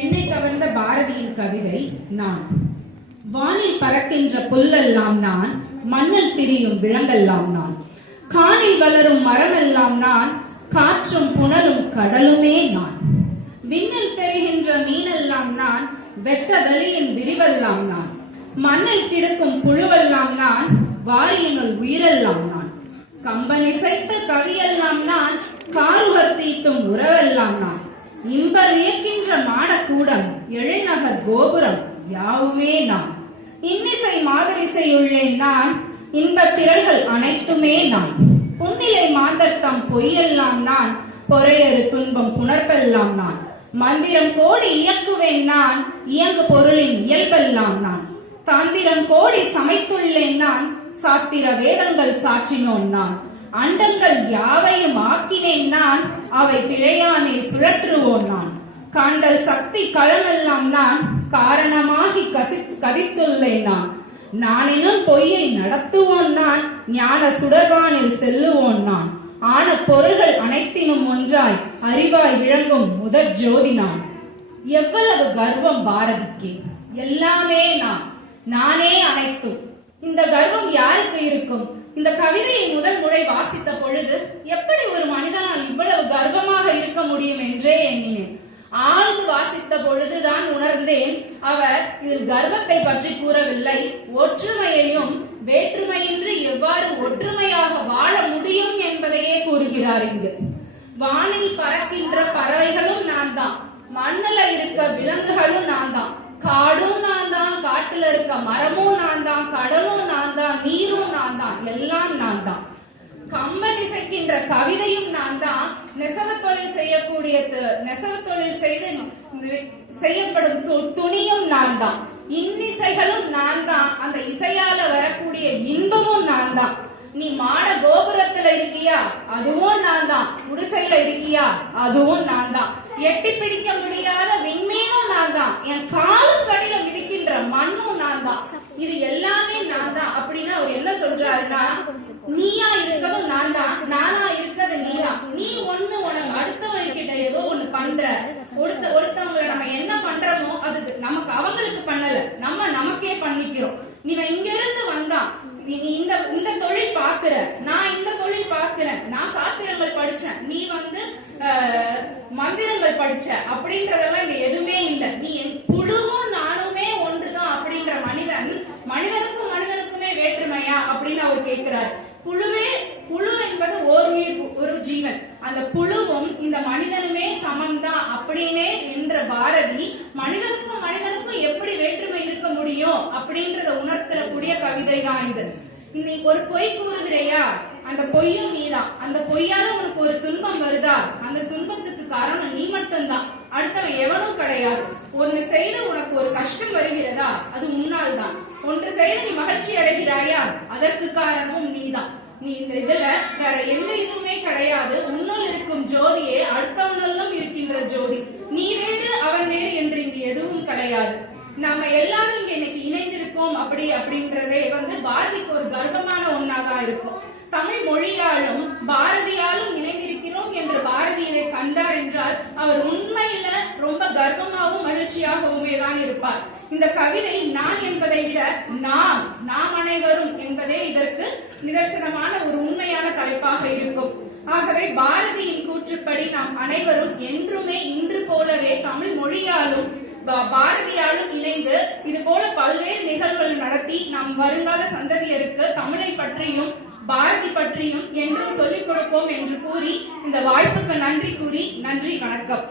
என்னை கவர்ந்த பாரதியின் கவிதை நான். வானில் பறக்கின்ற புல்லெல்லாம் நான், மண்ணில் திரியும் விலங்கெல்லாம் நான், காணில் வளரும் மரமெல்லாம் நான், காற்றும் புனலும் கடலுமே நான், விண்ணில் தெரிகின்ற மீனெல்லாம் நான், வெட்ட வெளியின் விரிவெல்லாம் நான், மண்ணில் கிடக்கும் புழுவெல்லாம் நான், வாரியினுள் உயிரெல்லாம் நான், கம்பனிசைத்த கவியெல்லாம் நான், காருவர் தீட்டும் உறவெல்லாம் நான், இன்பர் இயக்கின்ற மாடக்கூடம் எழுநகர் கோபுரம் யாவுமே நான், இன்னிசை மாதிரிசையுள்ளேன் நான், இன்பத் திரள்கள் அனைத்துமே நான், புன்னிலை மாந்தர்த்தம் பொய்யெல்லாம் நான், பொறையறு துன்பம் புணர்வெல்லாம் நான், மந்திரம் கோடி இயக்குவேன் நான், இயங்கு பொருளின் இயல்பெல்லாம் நான், தாந்திரம் கோடி சமைத்துள்ளேன் நான், சாத்திர வேதங்கள் சாற்றினோன் நான், அண்டங்கள் யாவையும் ஆக்கினேன் நான், அவை பிழையானே சுழற்றுவோன் நான், காண்டல் சக்தி களமெல்லாம் நான், காரணமாகி கதித்துள்ளேன் நான், நானெனும் பொய்யை நடத்துவோன் நான், ஞான சுடர்வானில் செல்லுவோன் நான், ஆன பொருள்கள் அனைத்தினும் ஒன்றாய் அறிவாய் விளங்கும் முதற் ஜோதி நான். எவ்வளவு கர்வம் பாரதிக்கு! எல்லாமே நான், நானே அனைத்தும். இந்த கர்வம் யாருக்கு இருக்கும்? இந்த கவிதையை முதல் முறை வாசித்த பொழுது எப்படி ஒரு மனிதனால் இவ்வளவு கர்வமாக இருக்க முடியும் என்றே எண்ணினேன். ஆழ்ந்து வாசித்த பொழுதுதான் உணர்ந்தேன், அவர் இதில் கர்வத்தை பற்றி கூறவில்லை, ஒற்றுமையையும் வேற்றுமையின்றி எவ்வாறு ஒற்றுமையாக வாழ முடியும் என்பதையே கூறுகிறார். இங்கு வானில் பறக்கின்ற பறவைகளும் நான் தான், மண்ணுல இருக்க விலங்குகளும் நான் தான், காடும் நான் தான், காட்டுல இருக்க மரமும் நான் தான், கடலும் நான் தான், நீரும் நான் தான், எல்லாம் நான் தான், கம்பன் இசைக்கின்ற கவிதையும் நான் தான், நெசவு தொழில் செய்யக்கூடிய நெசவு தொழில் செய்து செய்யப்படும் துணியும் நான் தான், இன்னிசைகளும் நான் தான், அந்த இசையால வரக்கூடிய இன்பமும் நான் தான், நீ மாட கோபுரத்துல இருக்கியா அதுவும் நான் தான், குடிசையில இருக்கியா அதுவும் நான் தான், எட்டி பிடிக்க முடியாத விண்மீனும் நான் தான், என் காலும் கடில மிதிக்கின்ற மண்ணும் நான் தான், இது எல்லாமே நான் தான். அப்படின்னா அவர் என்ன சொல்றாருன்னா, நீயா இருக்கவும் நான் தான், நானா இருக்கிறது நீதான், நீ ஒண்ணு உனக்கு அடுத்தவங்ககிட்ட ஏதோ ஒண்ணு பண்ற, ஒருத்தவங்களை நம்ம என்ன பண்றோமோ அது நமக்கு அவங்களுக்கு பண்ணல, நம்ம நமக்கே பண்ணிக்கிறோம். நீ இங்க இருந்து வந்தா நீ இந்த தொழில் பாக்குற, நான் இந்த தொழில் பாக்குறேன், நான் சாத்திரங்கள் படிச்சேன், நீ மந்திரங்கள் படிச்ச, அப்படின்றதெல்லாம் இங்க எதுவுமே இல்லை, நீ புழுவும் நானுமே ஒன்றுதான் அப்படின்ற மனிதனுக்கும் மனிதனுக்குமே வேற்றுமையா அப்படின்னு அவர் கேட்கிறார். புழு என்பது ஒரு ஜீவன், அந்த புழுவும் இந்த மனிதனுமே சமம்தான் அப்படின்னே என்ற பாரதி மனிதனுக்கும் மனிதனுக்கும் எப்படி வேற்றுமை இருக்க முடியும் அப்படின்றத உணர்த்தக்கூடிய கவிதை தான் இது. இன்னைக்கு ஒரு பொய் கூறுகிறையா, அந்த பொய்யும் நீதான், அந்த பொய்யால உனக்கு ஒரு துன்பம் வருதா, அந்த துன்பத்துக்கு காரணம் நீ மட்டும்தான், அடுத்தவன் எவனும் கிடையாது. ஒன்னு செய்து உனக்கு ஒரு கஷ்டம் வருகிறதா, அது உன்னால் தான். ஒன்று செய்து நீ மகிழ்ச்சி அடைகிறாயா, அதற்கு காரணமும் நீதான். நீ இந்த இதுல வேற எந்த இதுவுமே கிடையாது, உன்னுள் இருக்கும் ஜோதியே அடுத்தவனுள்ளும் இருக்கின்ற ஜோதி, நீ வேறு அவன் வேறு என்று இங்கு எதுவும் கிடையாது. நாம எல்லாரும் இங்க இன்னைக்கு இணைந்திருக்கோம் அப்படின்றதே பாரதிக்கு ஒரு கர்வமான ஒன்னாதான் இருக்கும். தமிழ் மொழியாலும் பாரதியாலும் இணைந்திருக்கிறோம் என்று பாரதி இதை கண்டார் என்றால் அவர் உண்மையில ரொம்ப கர்வமாகவும் மகிழ்ச்சியாகவுமே தான் இருப்பார். இந்த கவிதை நான் என்பதை விட நாம் அனைவரும் என்பதே இதற்கு நிதர்சனமான ஒரு உண்மையான தலைப்பாக இருக்கும். ஆகவே பாரதியின் கூற்றுப்படி நாம் அனைவரும் என்றுமே இன்று போலவே தமிழ் மொழியாலும் பாரதியாலும் இணைந்து இது போல பல்வேறு நிகழ்வுகள் நடத்தி நம் வருங்கால சந்ததியருக்கு தமிழை பற்றியும் பாரதி பற்றியும் என்றும் சொல்லிக் கொடுப்போம் என்று கூறி இந்த வாய்ப்புக்கு நன்றி கூறி நன்றி, வணக்கம்.